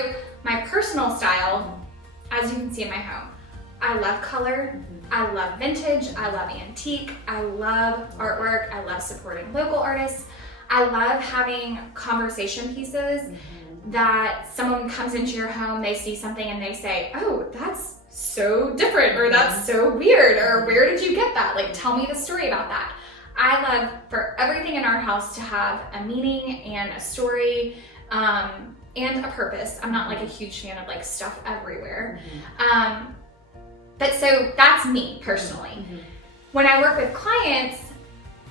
So my personal style, as you can see in my home, I love color, I love vintage, I love antique, I love artwork, I love supporting local artists. I love having conversation pieces that someone comes into your home, they see something and they say, oh, that's so different, or that's so weird, or where did you get that? Like, tell me the story about that. I love for everything in our house to have a meaning and a story, and a purpose. I'm not like a huge fan of like stuff everywhere. But so that's me personally. When I work with clients,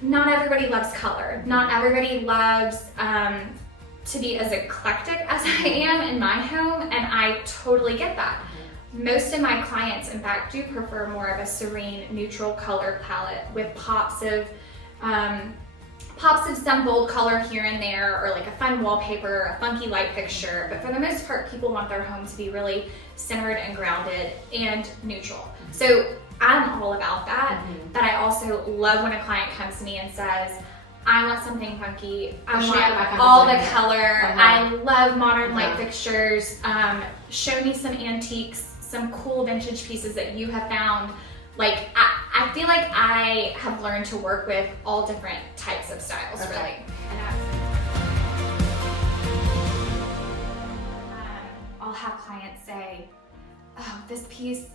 not everybody loves color. Not everybody loves to be as eclectic as I am in my home, and I totally get that. Most of my clients, in fact, do prefer more of a serene, neutral color palette with pops of some bold color here and there, or like a fun wallpaper, a funky light fixture. But for the most part, people want their home to be really centered and grounded and neutral. So I'm all about that, but I also love when a client comes to me and says, I want something funky, I want all the color, I love modern light fixtures, show me some antiques, some cool vintage pieces that you have found. Like, I feel like I have learned to work with all different types of styles, really. I'll have clients say, oh, this piece,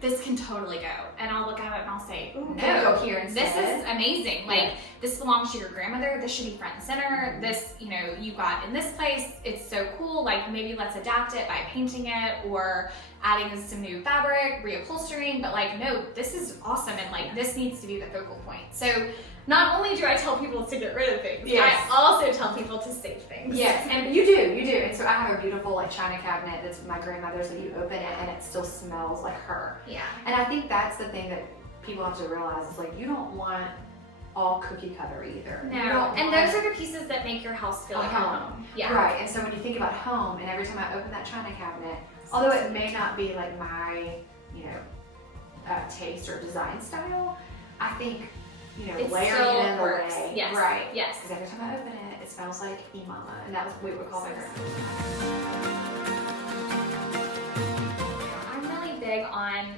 this can totally go. And I'll look at it and I'll say, no, go here instead. This is amazing. Like, this belongs to your grandmother. This should be front and center. This, you got in this place. It's so cool. Like, maybe let's adapt it by painting it or adding some new fabric, reupholstering. But like, no, this is awesome. And like, this needs to be the focal point. So not only do I tell people to get rid of things, I also tell people to save things. Yes, and you do. And so I have a beautiful like china cabinet that's my grandmother's, that you open it and it still smells like her. Yeah. And I think that's the thing that people have to realize is like, you don't want all cookie cutter either. No, and those are the pieces that make your house feel like a home. Yeah. Right, and so when you think about home, and every time I open that china cabinet, although it may not be like my, taste or design style, I think, it layering still it in works. the way. Yes. Right. Yes. Because every time I open it, it smells like E-Mama, and that was what we would call my grandma. I'm really big on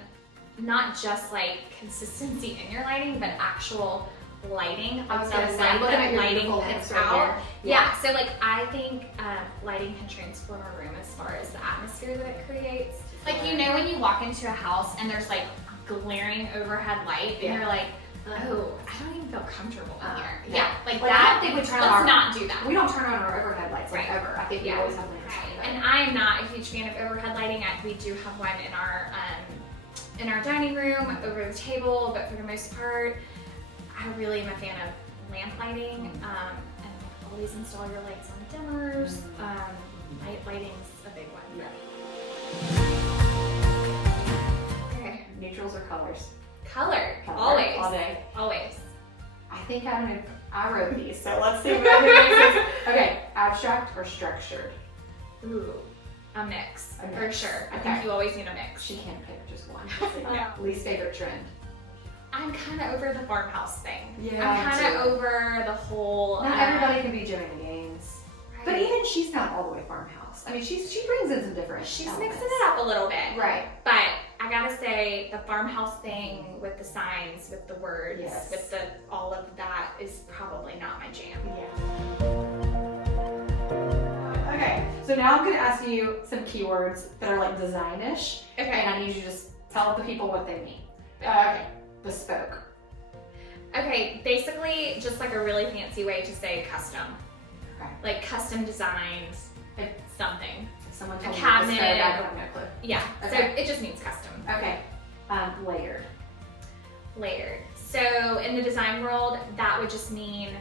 not just like consistency in your lighting, but actual lighting. I was gonna say, looking at your lighting beautiful puts hips right out. there. Yeah. So like, I think lighting can transform a room as far as the atmosphere that it creates. Like, when you walk into a house and there's like glaring overhead light, and you're like, oh, I don't even feel comfortable in here. Yeah, like that. I don't think we turn let's on not do that. We don't turn on our overhead lights like ever. I think we always have lamps. And I am not a huge fan of overhead lighting. We do have one in our dining room over the table, but for the most part, I really am a fan of lamp lighting. And always install your lights on dimmers. Night lighting's a big one. Okay. Neutrals or colors? Color. Always. All day. Always. I think I wrote these, so let's see what it makes. Okay, abstract or structured? Ooh, a mix. For sure. I Okay. think you always need a mix. She can't pick just one. No. Least favorite trend? I'm kind of over the farmhouse thing. Yeah, I'm kind of over the whole. Not everybody can be Joanna Gaines. Right. But even she's not all the way farmhouse. I mean, she brings in some different She's elements. mixing it up a little bit. Right. But I gotta say, the farmhouse thing with the signs, with the words, with all of that is probably not my jam. Yeah. Okay, so now I'm gonna ask you some keywords that are like design-ish. Okay. And I need you to just tell the people what they mean. Okay. Bespoke. Okay, basically just like a really fancy way to say custom. Okay. Like custom designed something. If someone A told me cabinet. bespoke, I have no clue. Yeah, Okay. so it just means custom. Okay. Layered. Layered. So in the design world, that would just mean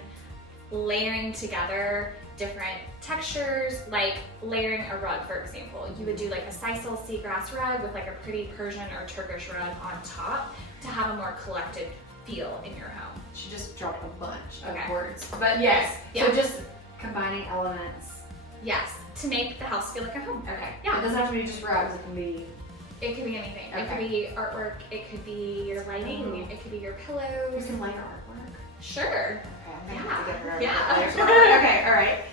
layering together different textures, like layering a rug, for example. You would do like a sisal seagrass rug with like a pretty Persian or Turkish rug on top to have a more collected feel in your home. She just dropped a bunch of Okay. words. But yes. Yeah. So just combining elements. Yes, to make the house feel like a home. Okay. Yeah. It doesn't have to be just rugs, it can be. It could be anything. It Okay. could be artwork, it could be your lighting, Ooh. it could be your You pillows. can layer artwork. Sure. Okay, I'm gonna have to get her. Yeah. Okay, all right.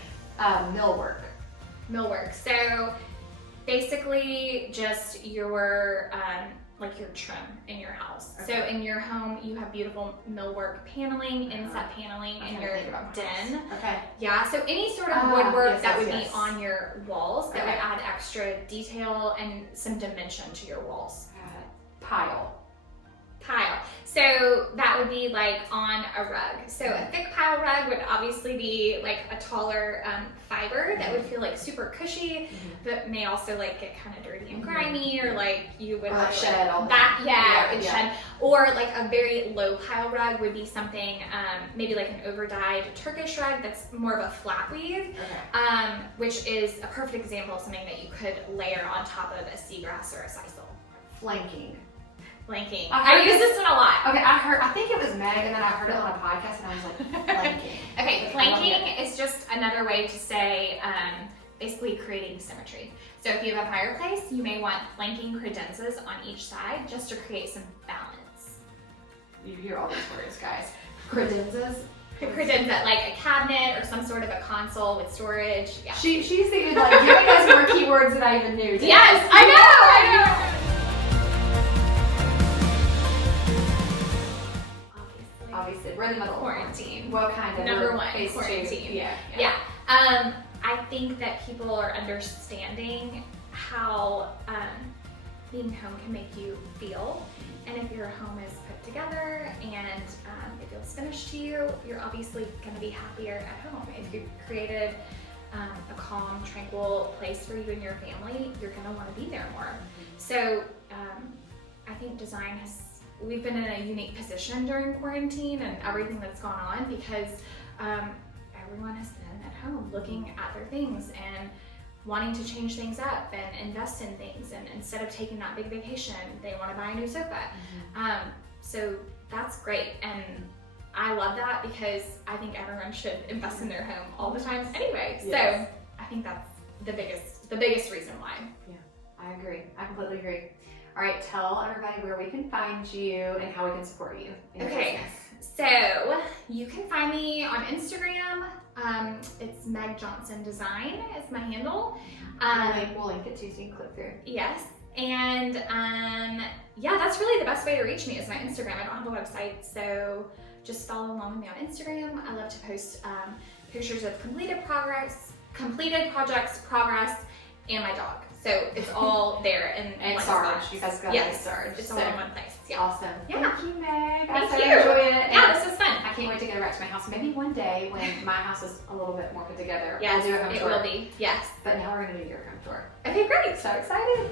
Millwork. Millwork. So Basically, just your like your trim in your house. Okay. So in your home, you have beautiful millwork paneling, inset paneling in your den. Okay. Yeah, so any sort of woodwork yes, that yes, would yes. be on your walls that would Okay. add extra detail and some dimension to your walls. Pile. So that would be like on a rug. So a thick pile rug would obviously be like a taller fiber that would feel like super cushy, but may also like get kind of dirty and grimy, or like you would Or have shed all the back, time. yeah, Yeah, it yeah. shed. Or like a very low pile rug would be something maybe like an over dyed Turkish rug that's more of a flat weave, Okay. which is a perfect example of something that you could layer on top of a seagrass or a sisal. Flanking. Flanking. I I heard use this one a lot. Okay, I think it was Meg, and then I heard it on a podcast, and I was like, flanking. Okay, I love flanking it. is just another way to say basically creating symmetry. So if you have a fireplace, you may want flanking credenzas on each side just to create some balance. You hear all these words, guys. Credenzas. A credenza, like a cabinet or some sort of a console with storage. Yeah. She's even like giving us more keywords than I even knew. Yes, I know. Obviously, we're in the middle of Quarantine. What kind of? Number We're one, phase two. quarantine. Yeah. Yeah. I think that people are understanding how being home can make you feel. And if your home is put together and it feels finished to you, you're obviously going to be happier at home. If you've created a calm, tranquil place for you and your family, you're going to want to be there more. So I think design we've been in a unique position during quarantine and everything that's gone on, because everyone has been at home looking at their things and wanting to change things up and invest in things, and instead of taking that big vacation, they want to buy a new sofa. So that's great, and I love that because I think everyone should invest in their home all the time anyway. Yes. So I think that's the biggest reason why. I agree. I completely agree. All right, tell everybody where we can find you and how we can support you in your Okay. business. So you can find me on Instagram. It's Meg Johnson Design is my handle. We'll link it too so you can click through. Yes. And yeah, that's really the best way to reach me is my Instagram. I don't have a website, so just follow along with me on Instagram. I love to post pictures of completed projects, progress, and my dog. So it's all there in And one Sarge, spot. you guys got Yes, Sarge. it's all in one place. Yeah. Awesome. Yeah. Thank you, Meg. Thank I you. enjoy it. Yeah, And this is fun. I can't wait to get her back to my house. Maybe one day when my house is a little bit more put together, Yes, we'll do a home it tour. will be. Yes. But now we're going to do your home tour. Okay, great. So excited.